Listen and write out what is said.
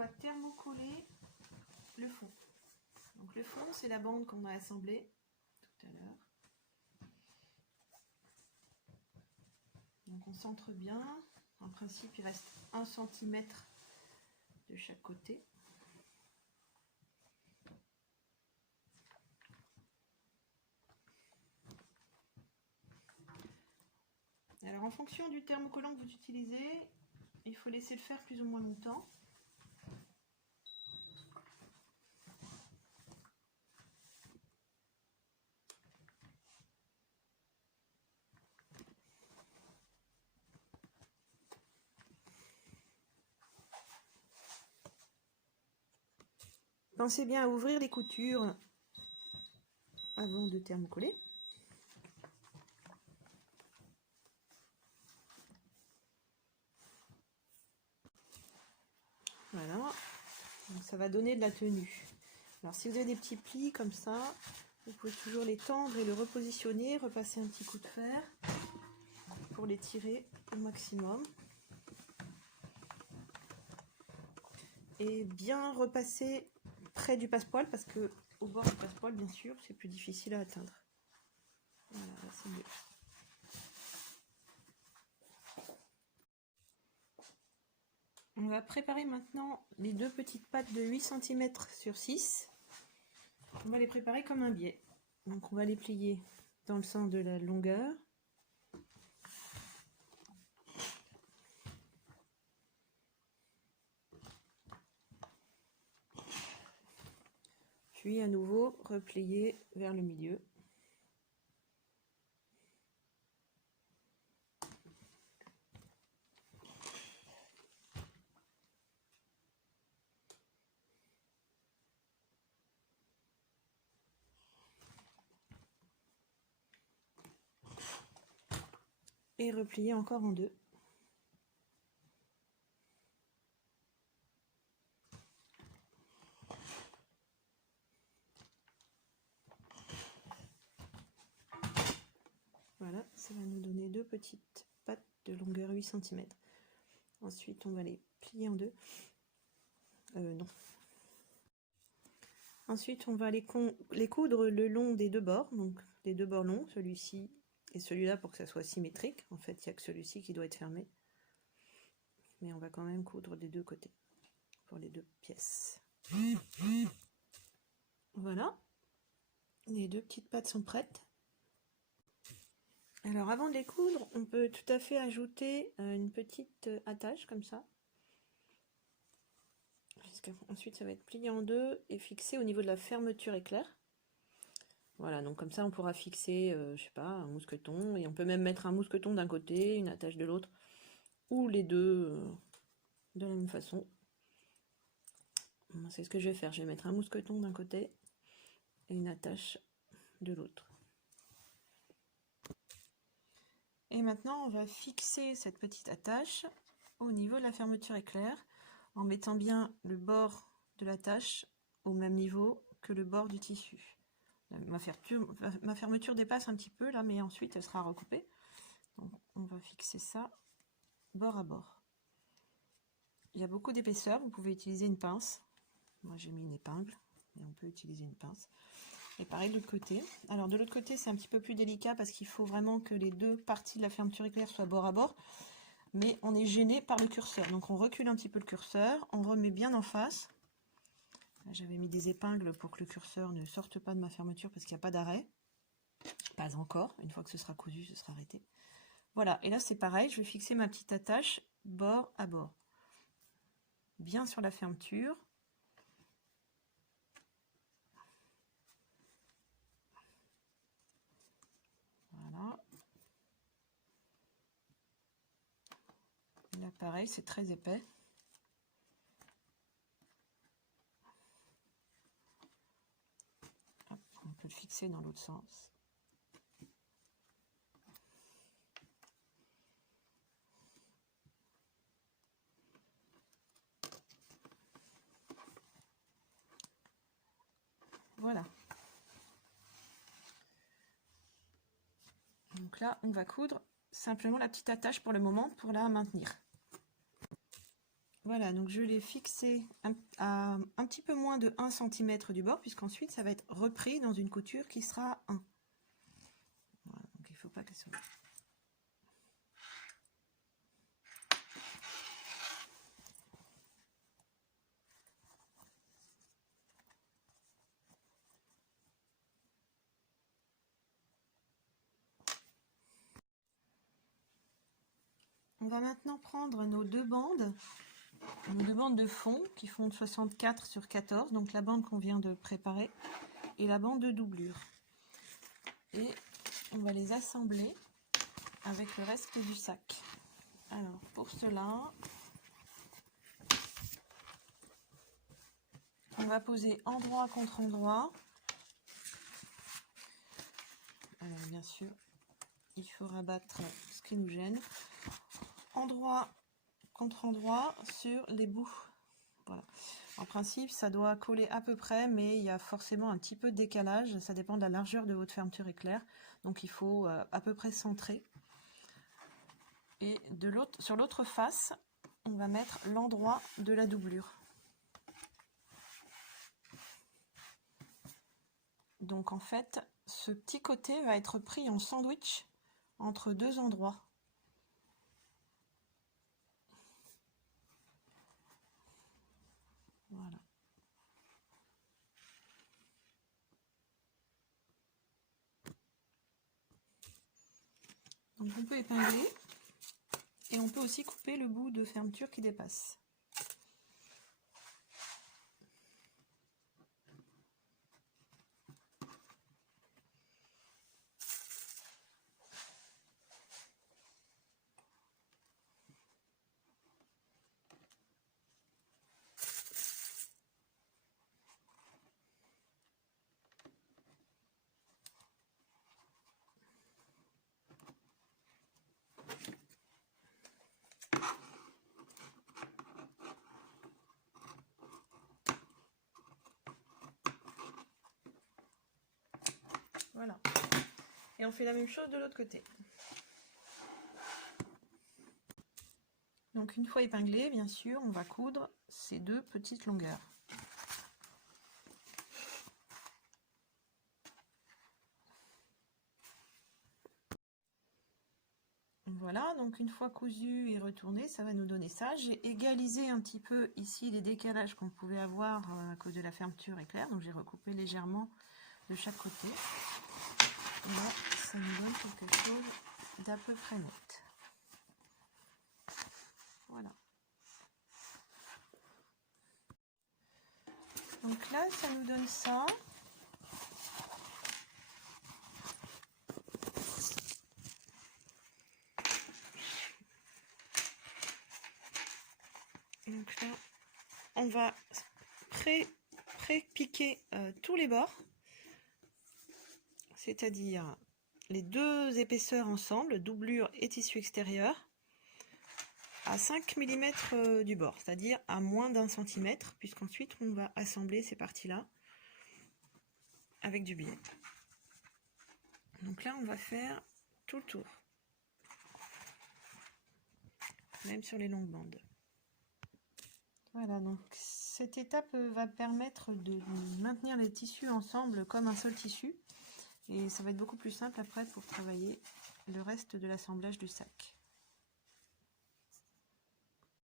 va thermocoller le fond. Donc le fond, c'est la bande qu'on a assemblée tout à l'heure. Donc on centre bien. En principe, il reste 1 cm de chaque côté. Alors en fonction du thermocollant que vous utilisez, il faut laisser le faire plus ou moins longtemps. Pensez bien à ouvrir les coutures avant de thermocoller. Voilà, donc ça va donner de la tenue. Alors si vous avez des petits plis comme ça, vous pouvez toujours les tendre et le repositionner, repasser un petit coup de fer pour les tirer au maximum. Et bien repasser près du passepoil parce que au bord du passepoil, bien sûr, c'est plus difficile à atteindre. Voilà, là c'est mieux. On va préparer maintenant les deux petites pattes de 8 cm sur 6. On va les préparer comme un biais. Donc on va les plier dans le sens de la longueur. Puis à nouveau replier vers le milieu. Et replier encore en deux. Voilà, ça va nous donner deux petites pattes de longueur 8 cm. Ensuite, on va les plier en deux. Non. Ensuite, on va les coudre le long des deux bords, donc les deux bords longs, celui-ci et celui-là pour que ça soit symétrique. En fait, il n'y a que celui-ci qui doit être fermé. Mais on va quand même coudre des deux côtés pour les deux pièces. Voilà, les deux petites pattes sont prêtes. Alors avant de les coudre, on peut tout à fait ajouter une petite attache comme ça. Ensuite ça va être plié en deux et fixé au niveau de la fermeture éclair. Voilà, donc comme ça on pourra fixer, je sais pas, un mousqueton, et on peut même mettre un mousqueton d'un côté, une attache de l'autre, ou les deux de la même façon. C'est ce que je vais faire, je vais mettre un mousqueton d'un côté et une attache de l'autre. Et maintenant, on va fixer cette petite attache au niveau de la fermeture éclair en mettant bien le bord de l'attache au même niveau que le bord du tissu. Ma fermeture dépasse un petit peu là, mais ensuite elle sera recoupée. Donc, on va fixer ça bord à bord. Il y a beaucoup d'épaisseur, vous pouvez utiliser une pince. Moi j'ai mis une épingle, mais on peut utiliser une pince. Et pareil de l'autre côté. Alors de l'autre côté c'est un petit peu plus délicat parce qu'il faut vraiment que les deux parties de la fermeture éclair soient bord à bord. Mais on est gêné par le curseur. Donc on recule un petit peu le curseur, on remet bien en face. J'avais mis des épingles pour que le curseur ne sorte pas de ma fermeture parce qu'il n'y a pas d'arrêt. Pas encore, une fois que ce sera cousu, ce sera arrêté. Voilà, et là c'est pareil, je vais fixer ma petite attache bord à bord. Bien sur la fermeture. Voilà. Et là pareil, c'est très épais. Hop, on peut le fixer dans l'autre sens. Voilà. Donc là, on va coudre simplement la petite attache pour le moment pour la maintenir. Voilà, donc je l'ai fixé à un petit peu moins de 1 cm du bord, puisqu'ensuite ça va être repris dans une couture qui sera 1. Voilà, donc il ne faut pas qu'elle soit... On va maintenant prendre nos deux bandes de fond qui font 64 sur 14, donc la bande qu'on vient de préparer, et la bande de doublure. Et on va les assembler avec le reste du sac. Alors pour cela, on va poser endroit contre endroit. Alors bien sûr, il faut rabattre ce qui nous gêne. Endroit contre endroit sur les bouts. Voilà. En principe, ça doit coller à peu près, mais il y a forcément un petit peu de décalage. Ça dépend de la largeur de votre fermeture éclair. Donc il faut à peu près centrer. Et sur l'autre face, on va mettre l'endroit de la doublure. Donc en fait, ce petit côté va être pris en sandwich entre deux endroits. Voilà. Donc on peut épingler et on peut aussi couper le bout de fermeture qui dépasse. Voilà. Et on fait la même chose de l'autre côté. Donc une fois épinglé, bien sûr, on va coudre ces deux petites longueurs. Voilà, donc une fois cousu et retourné, ça va nous donner ça. J'ai égalisé un petit peu ici les décalages qu'on pouvait avoir à cause de la fermeture éclair, donc j'ai recoupé légèrement de chaque côté. Et là, ça nous donne quelque chose d'à peu près net. Voilà. Donc là, ça nous donne ça. Donc là, on va pré-piquer tous les bords, c'est-à-dire les deux épaisseurs ensemble, doublure et tissu extérieur, à 5 mm du bord, c'est-à-dire à moins d'1 cm, puisqu'ensuite on va assembler ces parties-là avec du biais. Donc là, on va faire tout le tour, même sur les longues bandes. Voilà, donc cette étape va permettre de maintenir les tissus ensemble comme un seul tissu. Et ça va être beaucoup plus simple après pour travailler le reste de l'assemblage du sac.